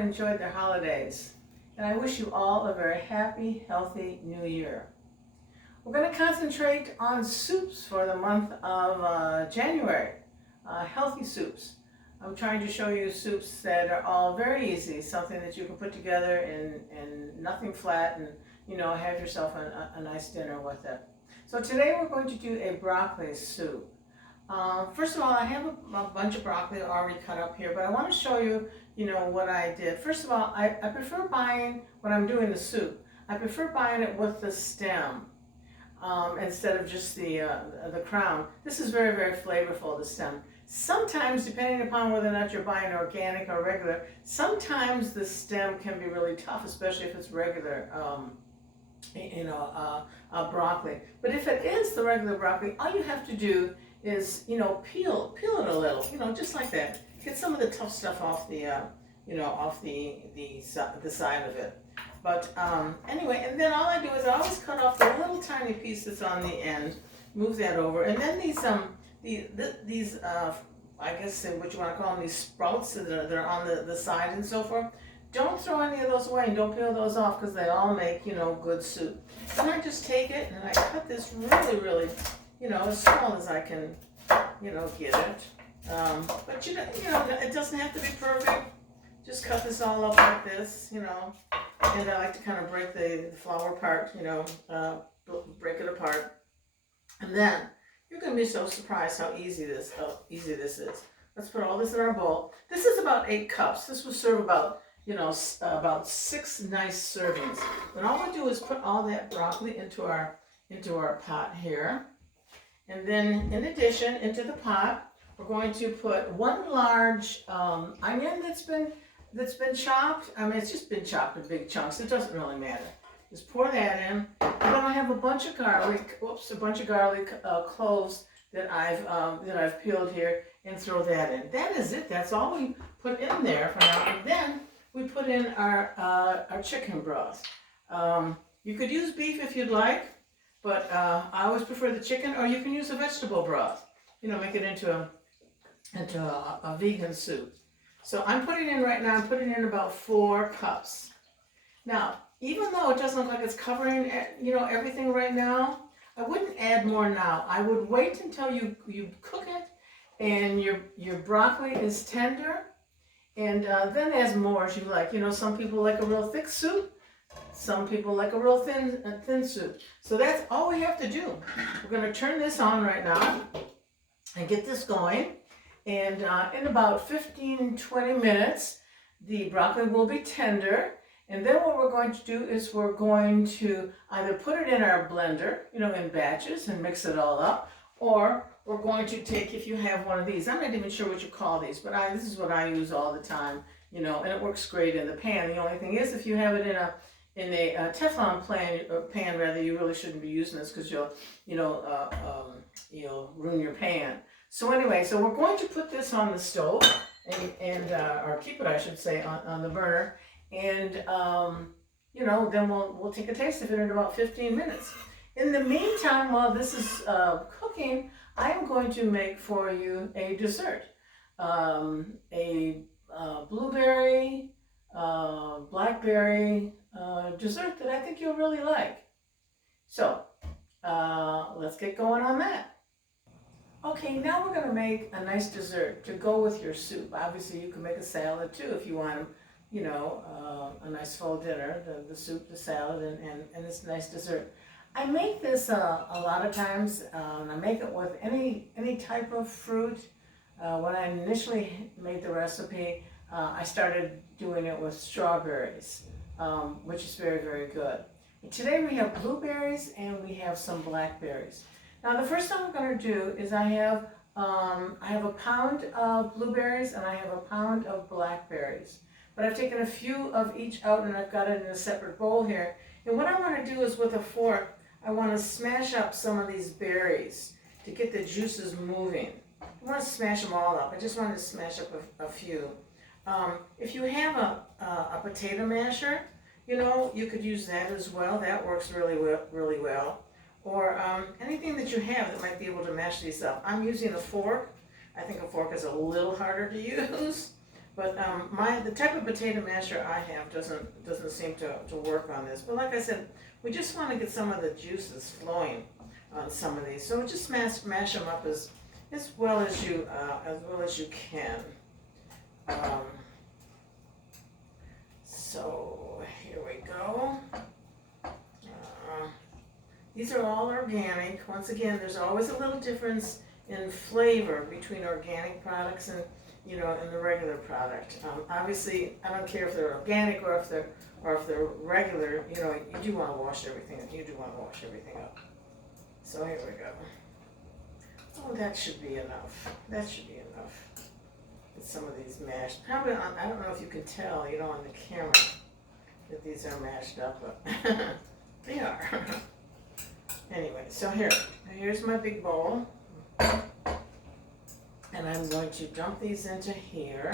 enjoyed their holidays, and I wish you all a very happy, healthy new year. We're going to concentrate on soups for the month of January, healthy soups. I'm trying to show you soups that are all very easy, something that you can put together in nothing flat and, have yourself a nice dinner with it. So today we're going to do a broccoli soup. First of all, I have a bunch of broccoli already cut up here, but I want to show you, what I did. First of all, I prefer buying, when I'm doing the soup, I prefer buying it with the stem instead of just the crown. This is very, very flavorful, the stem. Sometimes, depending upon whether or not you're buying organic or regular, sometimes the stem can be really tough, especially if it's regular broccoli. But if it is the regular broccoli, all you have to do is, peel it a little, just like that. Get some of the tough stuff off the, off the side of it. But anyway, and then all I do is I always cut off the little tiny piece that's on the end, move that over, and then these I guess what you want to call them, these sprouts that are on the side and so forth. Don't throw any of those away and don't peel those off because they all make, good soup. Then I just take it and I cut this really, really, as small as I can, get it. But it doesn't have to be perfect. Just cut this all up like this, and I like to kind of break the flour part, break it apart. And then you're going to be so surprised how easy this is. Let's put all this in our bowl. This is about 8 cups. This will serve about, about 6 nice servings. And all we do is put all that broccoli into our pot here. And then, in addition, into the pot, we're going to put 1 large onion that's been chopped. I mean, it's just been chopped in big chunks. It doesn't really matter. Just pour that in. And then I have a bunch of garlic. Cloves that I've peeled here, and throw that in. That is it. That's all we put in there for now. And then we put in our chicken broth. You could use beef if you'd like. But I always prefer the chicken, or you can use a vegetable broth. Make it into a vegan soup. So I'm putting in right now, I'm putting in about 4 cups. Now, even though it doesn't look like it's covering, everything right now, I wouldn't add more now. I would wait until you cook it and your broccoli is tender, and then add more as you like. Some people like a real thick soup. Some people like a real thin soup. So that's all we have to do. We're going to turn this on right now and get this going. And in about 15-20 minutes, the broccoli will be tender. And then what we're going to do is we're going to either put it in our blender, in batches and mix it all up, or we're going to take, if you have one of these, I'm not even sure what you call these, but this is what I use all the time, and it works great in the pan. The only thing is, if you have it in a Teflon pan, rather, you really shouldn't be using this because you'll ruin your pan. So anyway, so we're going to put this on the stove or keep it, I should say, on the burner, and then we'll take a taste of it in about 15 minutes. In the meantime, while this is cooking, I am going to make for you a dessert, a blueberry, blackberry dessert that I think you'll really like. So let's get going on that. Okay, now we're going to make a nice dessert to go with your soup. Obviously, you can make a salad too if you want, a nice full dinner, the soup, the salad, and this nice dessert. I make this a lot of times. I make it with any type of fruit. When I initially made the recipe, I started doing it with strawberries, which is very, very good. And today we have blueberries and we have some blackberries. Now the first thing I'm going to do is I have a pound of blueberries and I have a pound of blackberries. But I've taken a few of each out and I've got it in a separate bowl here. And what I want to do is with a fork, I want to smash up some of these berries to get the juices moving. I want to smash them all up. I just want to smash up a few. If you have a potato masher, you could use that as well. That works really well. Or anything that you have that might be able to mash these up. I'm using a fork. I think a fork is a little harder to use, But the type of potato masher I have doesn't seem to work on this. But like I said, we just want to get some of the juices flowing on some of these. So just mash them up as well as you can. So here we go. These are all organic. Once again, there's always a little difference in flavor between organic products and and the regular product. Obviously, I don't care if they're organic or if they're regular. You do want to wash everything. You do want to wash everything up. So here we go. Oh, that should be enough. That should be enough. Get some of these mashed. Probably I don't know if you can tell, on the camera that these are mashed up, but they are. Anyway, so here's my big bowl. And I'm going to dump these into here.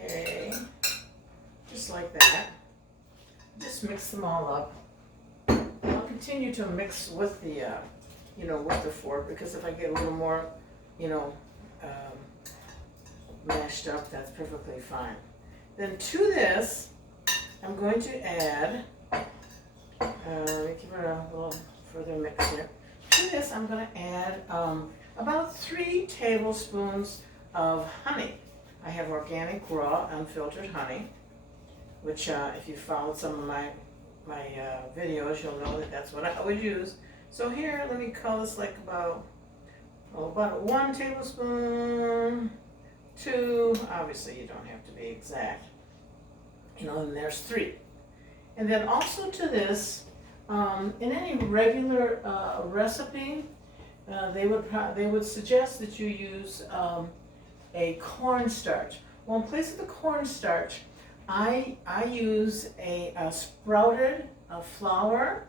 Okay, just like that. Just mix them all up. I'll continue to mix with the, with the fork, because if I get a little more, mashed up, that's perfectly fine. Then to this, I'm going to add, let me give it a little further mix here. To this, I'm going to add about 3 tablespoons of honey. I have organic, raw, unfiltered honey, which if you followed some of my videos, you'll know that that's what I would use. So here, let me call this like about 1 tablespoon, 2. Obviously, you don't have to be exact. And there's 3. And then also to this, in any regular recipe, they would suggest that you use a cornstarch. Well, in place of the cornstarch, I use a sprouted flour.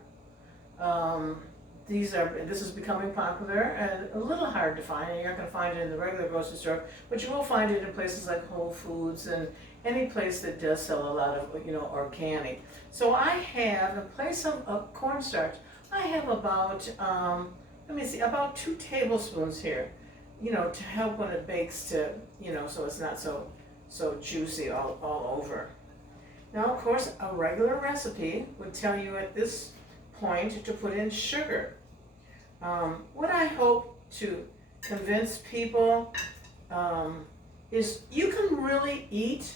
This is becoming popular and a little hard to find, and you're not going to find it in the regular grocery store, but you will find it in places like Whole Foods and any place that does sell a lot of organic. So I have, in place of cornstarch, I have about about 2 tablespoons here, to help when it bakes to, so it's not so juicy all over. Now, of course, a regular recipe would tell you at this point to put in sugar. What I hope to convince people is you can really eat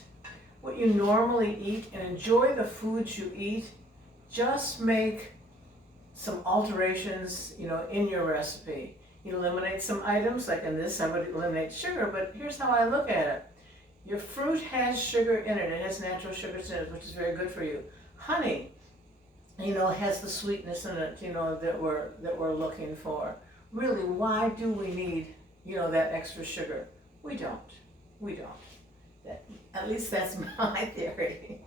what you normally eat and enjoy the foods you eat. Just make some alterations, in your recipe. You eliminate some items, like in this I would eliminate sugar, but here's how I look at it. Your fruit has sugar in it. It has natural sugars in it, which is very good for you. Honey, has the sweetness in it, that we're looking for. Really, why do we need, that extra sugar? We don't. At least that's my theory.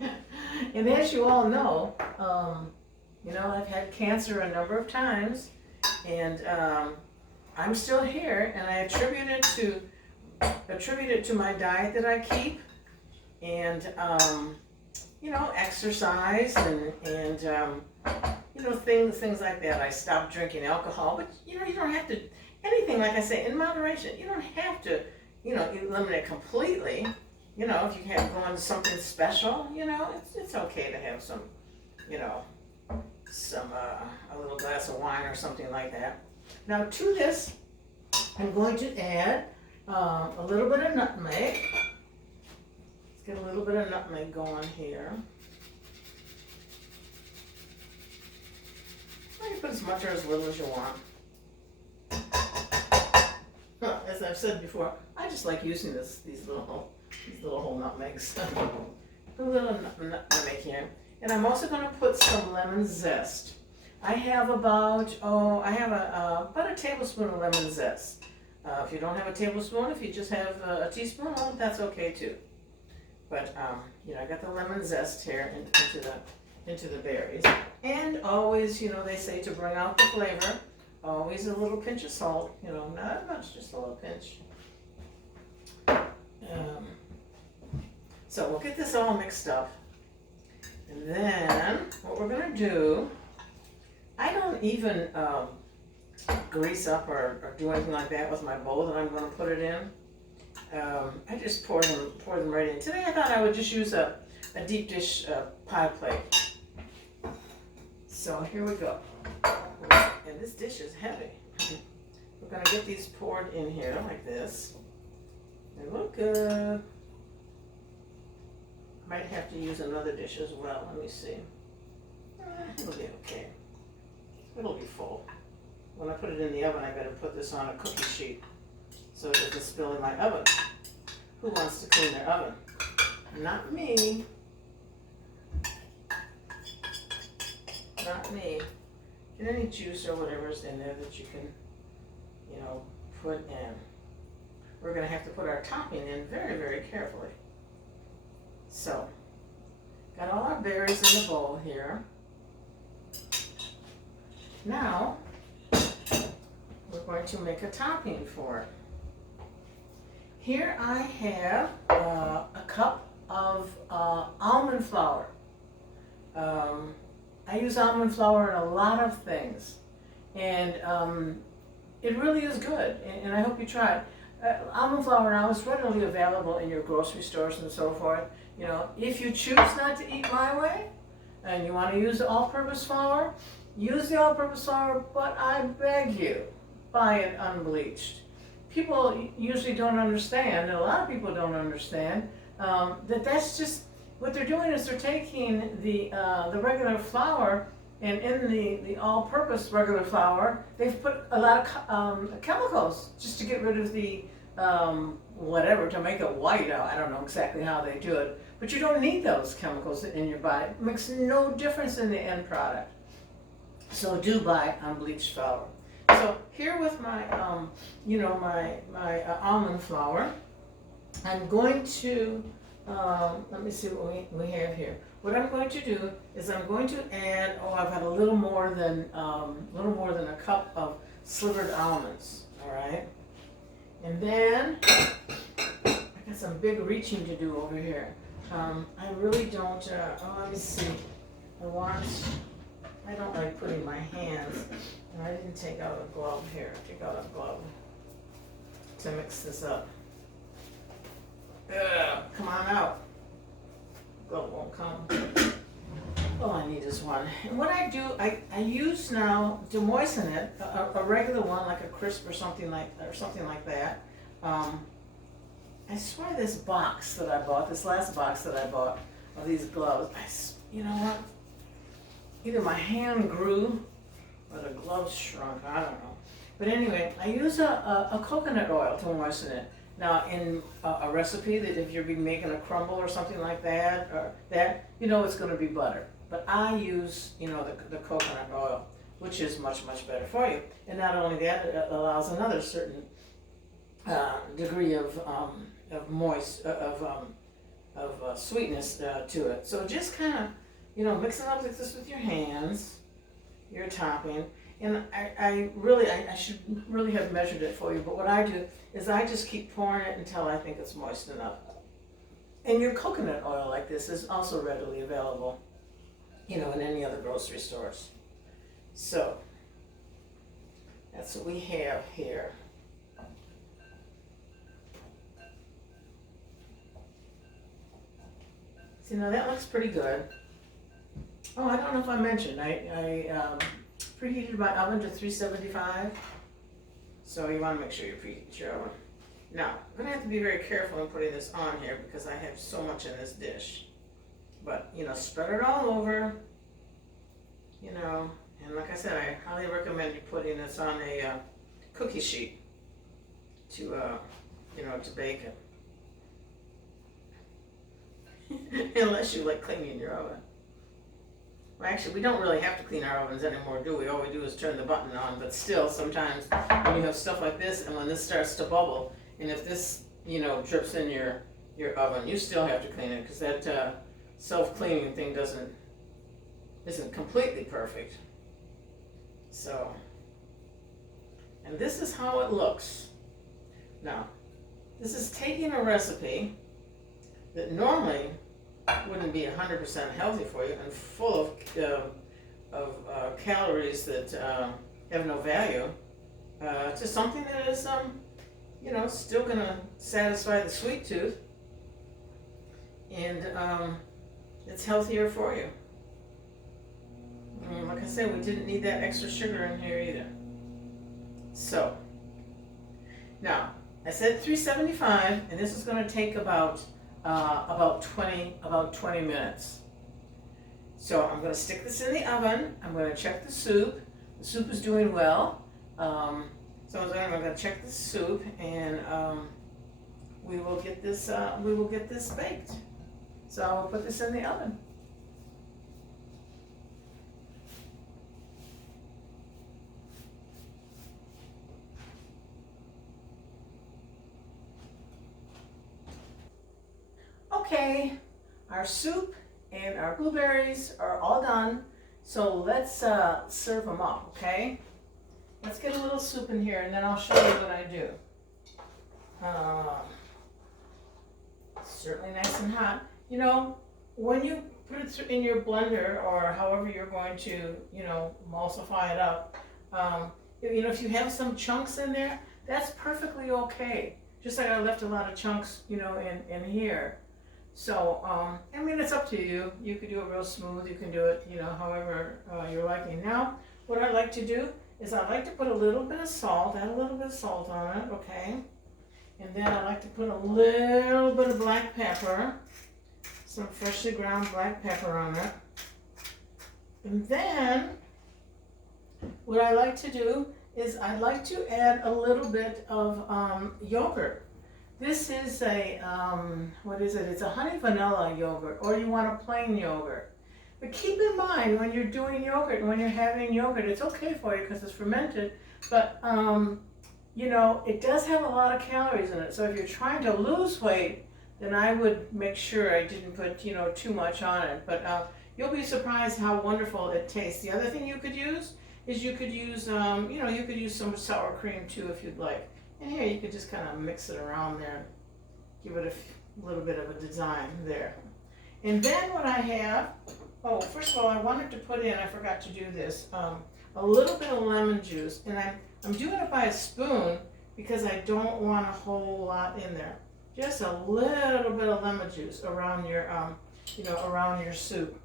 And as you all know, I've had cancer a number of times, and I'm still here, and I attribute it to my diet that I keep, and exercise and things like that. I stopped drinking alcohol, but you don't have to, anything, like I say, in moderation. You don't have to eliminate completely. If you have going to something special, it's okay to have some, a little glass of wine or something like that. Now to this, I'm going to add a little bit of nutmeg. Let's get a little bit of nutmeg going here. You can put as much or as little as you want. As I've said before, I just like using these little whole nutmegs. A little nutmeg here. And I'm also going to put some lemon zest. I have about a tablespoon of lemon zest. If you don't have a tablespoon, if you just have a teaspoon, well, that's okay too. But I got the lemon zest here into the berries. And always, they say to bring out the flavor, always a little pinch of salt. Not much, just a little pinch. So we'll get this all mixed up. And then what we're going to do, I don't even grease up or do anything like that with my bowl that I'm going to put it in. I just pour them right in. Today I thought I would just use a deep dish pie plate. So here we go. And this dish is heavy. We're going to get these poured in here like this. They look good. Might have to use another dish as well. Let me see. It'll be okay. It'll be full. When I put it in the oven, I better put this on a cookie sheet so it doesn't spill in my oven. Who wants to clean their oven? Not me. Not me. Get any juice or whatever's in there that you can, put in. We're going to have to put our topping in very, very carefully. So, got all our berries in the bowl here. Now, we're going to make a topping for it. Here I have a cup of almond flour. I use almond flour in a lot of things, and it really is good, and I hope you try it. Almond flour now is readily available in your grocery stores and so forth. If you choose not to eat my way, and you want to use the all-purpose flour, use the all-purpose flour, but I beg you, buy it unbleached. People usually don't understand, and a lot of people don't understand, that's just, what they're doing is they're taking the regular flour, and in the all-purpose regular flour, they've put a lot of chemicals just to get rid of the whatever, to make it white. I don't know exactly how they do it, but you don't need those chemicals in your body. It makes no difference in the end product. So do buy unbleached flour. So here with my, my almond flour, I'm going to, let me see what we have here. What I'm going to do is I'm going to add, I've got a little more than a cup of slivered almonds, all right? And then I got some big reaching to do over here. I really don't, let me see. I don't like putting my hands, and I didn't take out a glove here. Take out a glove to mix this up. Come on out. Glove won't come. All I need is one. And what I do, I use now to moisten it, a regular one like a crisp or something like that. I swear this box that I bought, this last box that I bought of these gloves, you know what? Either my hand grew or the gloves shrunk, I don't know. But anyway, I use a coconut oil to moisten it. Now, in a recipe that if you're making a crumble or something like that, it's going to be butter. But I use, the coconut oil, which is much, much better for you. And not only that, it allows another certain degree of sweetness to it. So just kind of, mix it up like this with your hands, your topping. And I should really have measured it for you, but what I do is I just keep pouring it until I think it's moist enough. And your coconut oil like this is also readily available, in any other grocery stores. So, that's what we have here. See, now that looks pretty good. Oh, I don't know if I mentioned, I preheated my oven to 375. So you want to make sure you preheat your oven. Now, I'm going to have to be very careful in putting this on here because I have so much in this dish. But, spread it all over, and like I said, I highly recommend you putting this on a cookie sheet to bake it. Unless you like cleaning your oven. Well, actually, we don't really have to clean our ovens anymore, do we? All we do is turn the button on, but still, sometimes when you have stuff like this, and when this starts to bubble, and if this, drips in your oven, you still have to clean it, because that self-cleaning thing isn't completely perfect. So, and this is how it looks. Now, this is taking a recipe that normally wouldn't be 100% healthy for you and full of calories that have no value, to something that is, still gonna satisfy the sweet tooth, and it's healthier for you. Like I said, we didn't need that extra sugar in here either. So, now, I said 375, and this is gonna take about 20 minutes. So I'm going to stick this in the oven. I'm going to check the soup. The soup is doing well. So I'm going to check the soup, and we will get this baked. So I will put this in the oven. Okay, our soup and our blueberries are all done, so let's serve them up, okay? Let's get a little soup in here, and then I'll show you what I do. Certainly nice and hot. You know, when you put it in your blender, or however you're going to, emulsify it up, if you have some chunks in there, that's perfectly okay. Just like I left a lot of chunks, in here. So, it's up to you. You could do it real smooth. You can do it, however you're liking. Now, what I like to do is I like to put a little bit of salt, add a little bit of salt on it, okay? And then I like to put a little bit of black pepper, some freshly ground black pepper on it. And then, what I like to do is I like to add a little bit of yogurt. This is a, It's a honey vanilla yogurt, or you want a plain yogurt. But keep in mind, when you're doing yogurt, when you're having yogurt, it's okay for you because it's fermented, but, it does have a lot of calories in it. So if you're trying to lose weight, then I would make sure I didn't put, too much on it. But you'll be surprised how wonderful it tastes. The other thing you could use is you could use some sour cream too if you'd like. And here you could just kind of mix it around there, give it a little bit of a design there. And then what I have, first of all, I wanted to put in, I forgot to do this, a little bit of lemon juice. And I'm doing it by a spoon because I don't want a whole lot in there. Just a little bit of lemon juice around your, around your soup.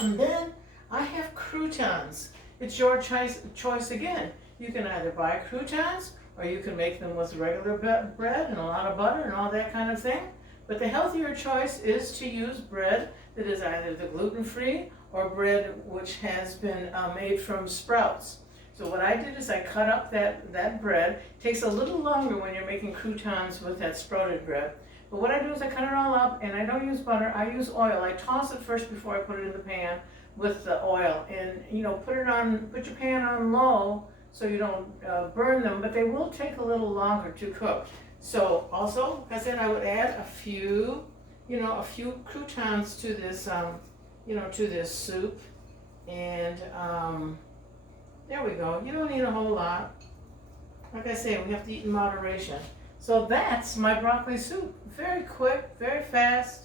And then I have croutons. It's your choice again. You can either buy croutons, or you can make them with regular bread and a lot of butter and all that kind of thing. But the healthier choice is to use bread that is either the gluten-free or bread which has been made from sprouts. So what I did is I cut up that bread. It takes a little longer when you're making croutons with that sprouted bread. But what I do is I cut it all up, and I don't use butter, I use oil. I toss it first before I put it in the pan with the oil. And put your pan on low, so you don't burn them, but they will take a little longer to cook. So also, like I said, I would add a few croutons to this, to this soup. And there we go. You don't need a whole lot. Like I say, we have to eat in moderation. So that's my broccoli soup. Very quick, very fast,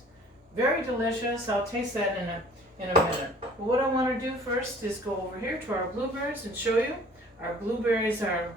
very delicious. I'll taste that in a minute. But what I want to do first is go over here to our blueberries and show you. Our blueberries are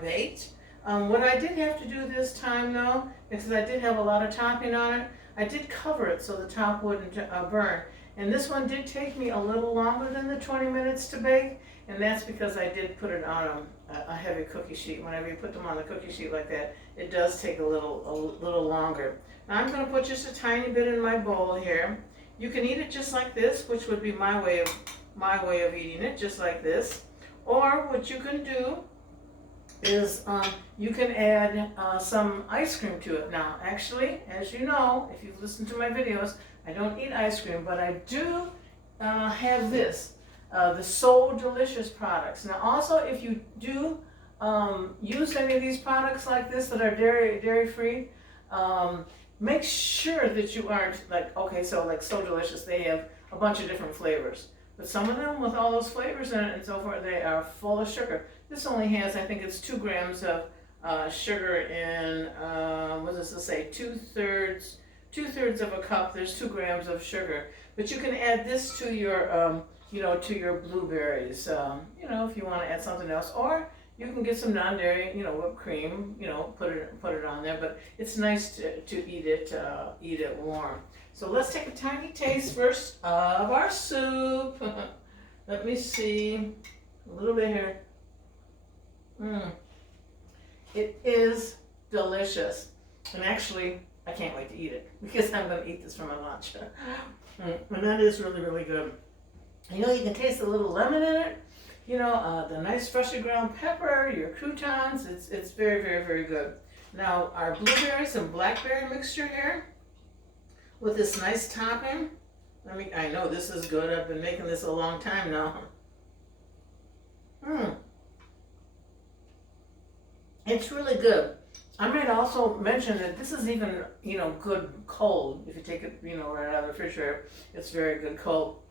baked. What I did have to do this time though, because I did have a lot of topping on it, I did cover it so the top wouldn't burn. And this one did take me a little longer than the 20 minutes to bake, and that's because I did put it on a heavy cookie sheet. Whenever you put them on the cookie sheet like that, it does take a little longer. Now I'm going to put just a tiny bit in my bowl here. You can eat it just like this, which would be my way of eating it, just like this. Or what you can do is you can add some ice cream to it. Now, actually, as you know, if you've listened to my videos, I don't eat ice cream, but I do have this, the So Delicious products. Now, also, if you do use any of these products like this that are dairy-free, make sure that you aren't like So Delicious, they have a bunch of different flavors. But some of them with all those flavors in it and so forth, they are full of sugar. This only has, I think it's 2 grams of sugar in, what does this say, 2/3 2/3 of a cup, there's 2 grams of sugar. But you can add this to your, to your blueberries, if you want to add something else. Or you can get some non-dairy, whipped cream, put it on there. But it's nice to eat it warm. So let's take a tiny taste first of our soup. Let me see, a little bit here. It is delicious. And actually, I can't wait to eat it because I'm going to eat this for my lunch. And that is really, really good. You can taste a little lemon in it. The nice freshly ground pepper, your croutons. It's very, very, very good. Now, our blueberries and blackberry mixture here with this nice topping. I know this is good. I've been making this a long time now. It's really good. I might also mention that this is even, good cold. If you take it, right out of the refrigerator, it's very good cold.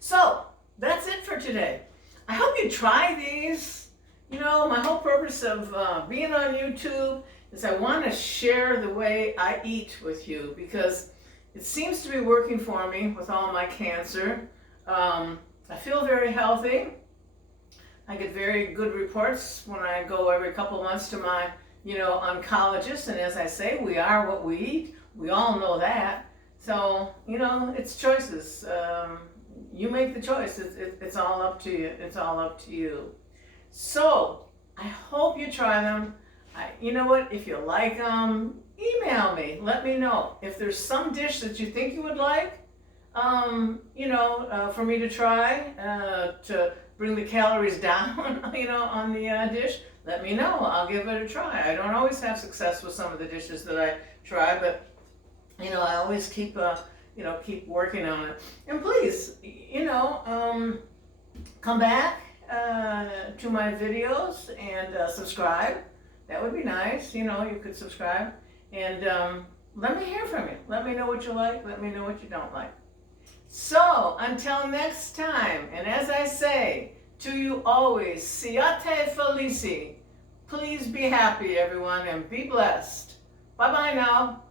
So, that's it for today. I hope you try these. My whole purpose of being on YouTube is I want to share the way I eat with you because it seems to be working for me with all my cancer. I feel very healthy. I get very good reports when I go every couple months to my, oncologist. And as I say, we are what we eat. We all know that. So, it's choices. You make the choice. It's all up to you. It's all up to you. So, I hope you try them. You know what? If you like them, email me. Let me know. If there's some dish that you think you would like, for me to try, to bring the calories down, on the dish, let me know. I'll give it a try. I don't always have success with some of the dishes that I try, but, I always keep working on it. And please, come back to my videos and subscribe. That would be nice. You could subscribe. And let me hear from you. Let me know what you like. Let me know what you don't like. So, until next time, and as I say to you always, siate felici. Please be happy, everyone, and be blessed. Bye-bye now.